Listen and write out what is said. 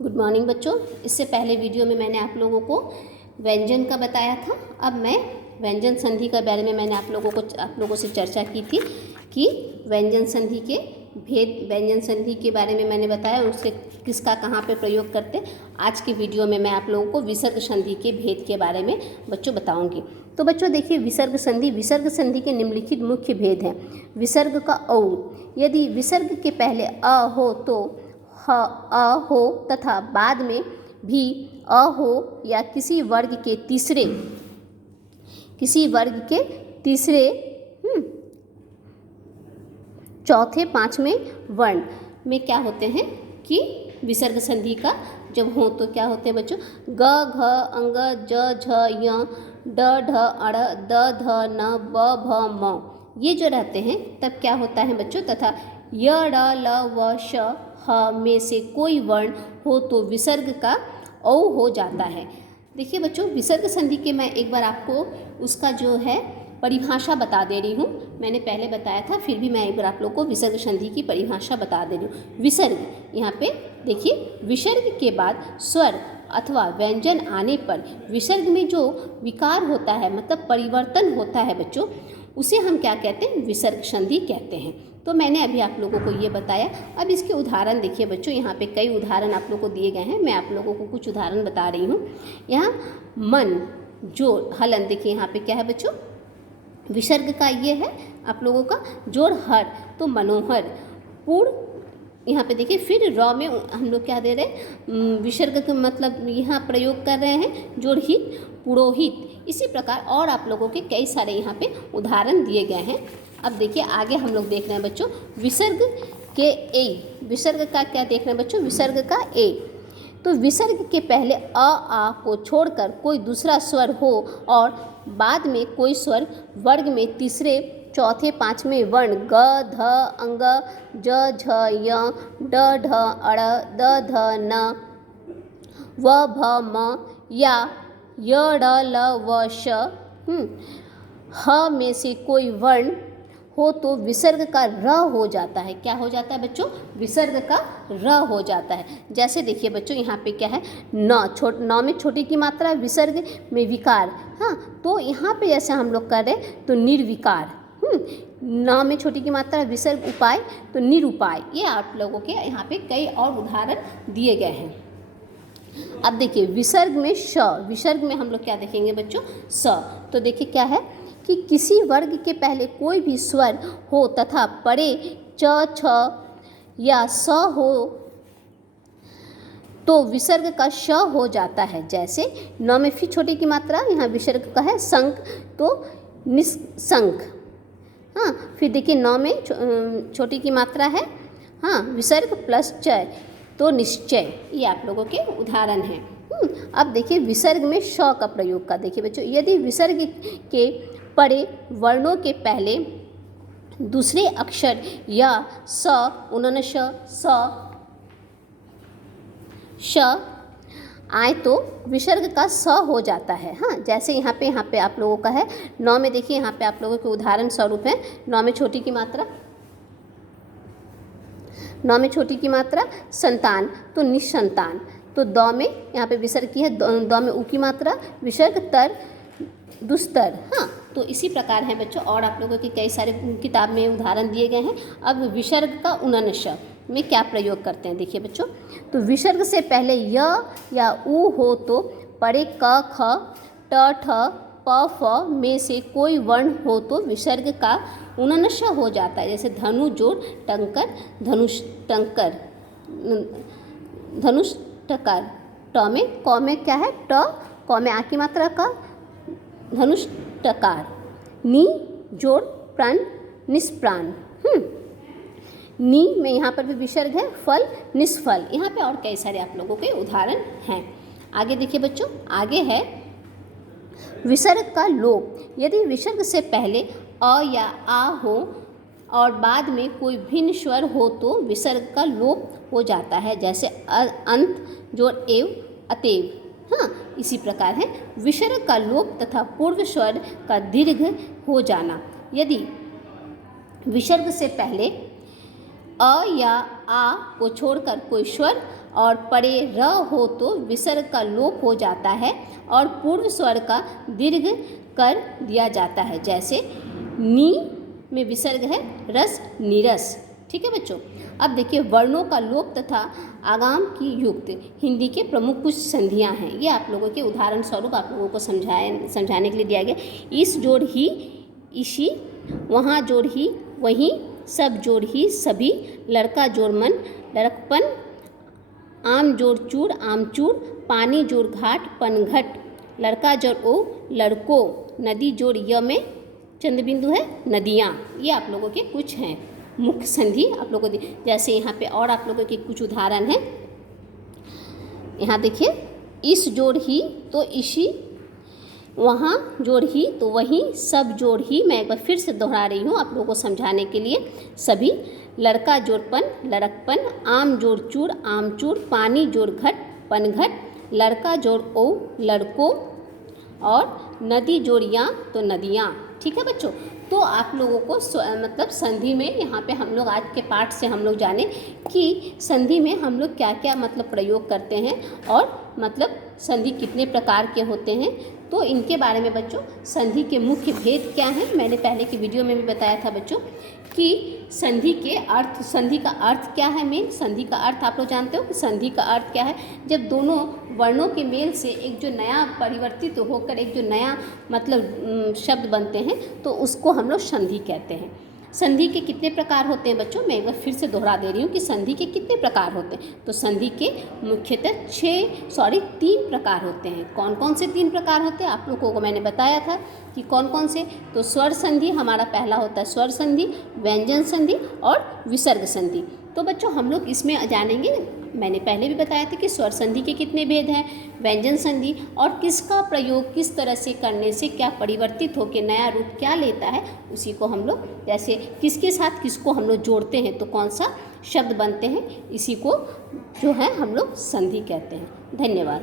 Good morning बच्चों। इससे पहले वीडियो में मैंने आप लोगों को व्यंजन का बताया था। अब मैं व्यंजन संधि के बारे में मैंने आप लोगों से चर्चा की थी कि व्यंजन संधि के भेद, व्यंजन संधि के बारे में मैंने बताया, उससे किसका कहाँ पे प्रयोग करते। आज की वीडियो में मैं आप लोगों को विसर्ग संधि के भेद के बारे में बच्चों बताऊंगी। तो बच्चों देखिए, विसर्ग संधि के निम्नलिखित मुख्य भेद हैं। विसर्ग का औ, यदि विसर्ग के पहले अ हो तो अ हो तथा बाद में भी अ हो, या किसी वर्ग के तीसरे चौथे पांचवें वर्ण में क्या होते हैं कि विसर्ग संधि का जब हो तो क्या होते हैं बच्चों, ग घ अंग ज झ य ड ढ अड़ द ध न ब भ म, ये जो रहते हैं तब क्या होता है बच्चों, तथा य ड़ ल व श ह में से कोई वर्ण हो तो विसर्ग का औ हो जाता है। देखिए बच्चों, विसर्ग संधि के मैं एक बार आपको उसका जो है परिभाषा बता दे रही हूँ। मैंने पहले बताया था, फिर भी मैं एक बार आप लोगों को विसर्ग संधि की परिभाषा बता दे रही हूँ। विसर्ग, यहाँ पे देखिए, विसर्ग के बाद स्वर अथवा व्यंजन आने पर विसर्ग में जो विकार होता है, मतलब परिवर्तन होता है बच्चों, उसे हम क्या कहते हैं, विसर्ग संधि कहते हैं। तो मैंने अभी आप लोगों को ये बताया। अब इसके उदाहरण देखिए बच्चों, यहाँ पे कई उदाहरण आप लोगों को दिए गए हैं। मैं आप लोगों को कुछ उदाहरण बता रही हूँ। यहाँ मन जो हलन, देखिए यहाँ पे क्या है बच्चों, विसर्ग का ये है आप लोगों का जोड़ हर, तो मनोहर। पूर्ण, यहाँ पे देखिए फिर र में हम लोग क्या दे रहे हैं, विसर्ग का मतलब यहाँ प्रयोग कर रहे हैं जोड़ हित, पुरोहित। इसी प्रकार और आप लोगों के कई सारे यहाँ पे उदाहरण दिए गए हैं। अब देखिए आगे हम लोग देख रहे हैं बच्चों विसर्ग के ए। विसर्ग का क्या देख रहे हैं बच्चों, विसर्ग का ए। तो विसर्ग के पहले आ को छोड़कर कोई दूसरा स्वर हो और बाद में कोई स्वर वर्ग में तीसरे चौथे पांचवें वर्ण ग ध अंग ज झ य ड ढ अड़ द ध न व भ म या य ड़ ल व श ह में से कोई वर्ण हो तो विसर्ग का र हो जाता है। क्या हो जाता है बच्चों, विसर्ग का र हो जाता है। जैसे देखिए बच्चों, यहाँ पे क्या है, नौ में छोटी की मात्रा, विसर्ग में विकार। हाँ, तो यहाँ पे जैसे हम लोग कर रहे तो निर्विकार। नौ में छोटी की मात्रा, विसर्ग उपाय, तो निरुपाय। ये आप लोगों के यहाँ पे कई और उदाहरण दिए गए हैं। अब देखिए विसर्ग में श, विसर्ग में हम लोग क्या देखेंगे बच्चों, स। तो देखिए क्या है कि किसी वर्ग के पहले कोई भी स्वर हो तथा परे च छ या स हो तो विसर्ग का श हो जाता है। जैसे नौ में फिर छोटी की मात्रा, यहाँ विसर्ग का है संक, तो निस्संक। हाँ, फिर देखिए नौ में छोटी की मात्रा है, हाँ, विसर्ग प्लस चय, तो निश्चय। ये आप लोगों के उदाहरण हैं। अब देखिए विसर्ग में श का प्रयोग का देखिए बच्चों, यदि विसर्ग के परे वर्णों के पहले दूसरे अक्षर या स, उन्होंने श आए तो विसर्ग का स हो जाता है। हाँ, जैसे यहाँ पे आप लोगों का है नौ में, देखिए यहाँ पे आप लोगों के उदाहरण स्वरूप है, नौ में छोटी की मात्रा संतान, तो निसंतान। तो दौ में यहाँ पे विसर्ग की है, दौ में उ की मात्रा, विसर्ग तर, दुस्तर। हाँ, तो इसी प्रकार है बच्चों, और आप लोगों के कई सारे किताब में उदाहरण दिए गए हैं। अब विसर्ग का उननश में क्या प्रयोग करते हैं देखिए बच्चों, तो विसर्ग से पहले य या उ हो तो परे क ख ट ठ प फ में से कोई वर्ण हो तो विसर्ग का उननश हो जाता है। जैसे धनु जोड़ टंकर, धनुष टंकर, धनुष टकार। ट में क में क्या है, ट, क में आ की मात्रा का, धनुष टकार। नी जोड़ प्राण, निष्प्राण। नी में यहाँ पर भी विसर्ग है, फल निष्फल। यहाँ पे और कई सारे आप लोगों के उदाहरण हैं। आगे देखिए बच्चों, आगे है विसर्ग का लोप। यदि विसर्ग से पहले अ या आ हो और बाद में कोई भिन्न स्वर हो तो विसर्ग का लोप हो जाता है। जैसे अंत जोड़ एव, अतेव। हाँ, इसी प्रकार है विसर्ग का लोप तथा पूर्व स्वर का दीर्घ हो जाना। यदि विसर्ग से पहले अ या आ को छोड़कर कोई स्वर और परे र हो तो विसर्ग का लोप हो जाता है और पूर्व स्वर का दीर्घ कर दिया जाता है। जैसे नी में विसर्ग है रस, नीरस। ठीक है बच्चों। अब देखिए वर्णों का लोप तथा आगाम की युक्त हिंदी के प्रमुख कुछ संधियां हैं। ये आप लोगों के उदाहरण स्वरूप आप लोगों को समझाने के लिए दिया गया। इस जोड़ ही, इसी, वहाँ जोड़ ही, वहीं, सब जोड़ ही, सभी, लड़का जोड़ मन, लड़कपन, आम जोड़ चूड़, आमचूड़, पानी जोड़ घाट, पनघट, लड़का जोड़ ओ, लड़को, नदी जोड़ य में चंद्र बिंदु है, नदियाँ। ये आप लोगों के कुछ हैं मुख्य संधि आप लोगों को। जैसे यहाँ पे और आप लोगों के कुछ उदाहरण हैं। यहाँ देखिए, इस जोड़ ही तो इसी, वहाँ जोड़ ही तो वहीं, सब जोड़ ही, मैं एक बार फिर से दोहरा रही हूँ आप लोगों को समझाने के लिए, सभी, लड़का जोड़पन, लड़कपन, आम जोड़ चूड़, आमचूड़, पानी जोड़ घट, पनघट, लड़का जोड़ ओ, लड़को, और नदी जोड़ या तो नदियाँ। ठीक है बच्चों। तो आप लोगों को मतलब संधि में यहाँ पे हम लोग आज के पाठ से हम लोग जाने कि संधि में हम लोग क्या क्या मतलब प्रयोग करते हैं और मतलब संधि कितने प्रकार के होते हैं। तो इनके बारे में बच्चों संधि के मुख्य भेद क्या हैं, मैंने पहले की वीडियो में भी बताया था बच्चों कि संधि के अर्थ, संधि का अर्थ क्या है। मेन संधि का अर्थ आप लोग जानते हो कि संधि का अर्थ क्या है, जब दोनों वर्णों के मेल से एक जो नया परिवर्तित होकर एक जो नया मतलब शब्द बनते हैं तो उसको हम लोग संधि कहते हैं। संधि के कितने प्रकार होते हैं बच्चों, मैं एक बार फिर से दोहरा दे रही हूँ कि संधि के कितने प्रकार होते हैं। तो संधि के मुख्यतः 3 प्रकार होते हैं। कौन कौन से 3 प्रकार होते हैं आप लोगों को मैंने बताया था कि कौन कौन से। तो स्वर संधि हमारा पहला होता है स्वर संधि, व्यंजन संधि और विसर्ग संधि। तो बच्चों हम लोग इसमें जानेंगे, मैंने पहले भी बताया था कि स्वर संधि के कितने भेद हैं, व्यंजन संधि और किसका प्रयोग किस तरह से करने से क्या परिवर्तित होकर नया रूप क्या लेता है, उसी को हम लोग जैसे किसके साथ किसको हम लोग जोड़ते हैं तो कौन सा शब्द बनते हैं, इसी को जो है हम लोग संधि कहते हैं। धन्यवाद।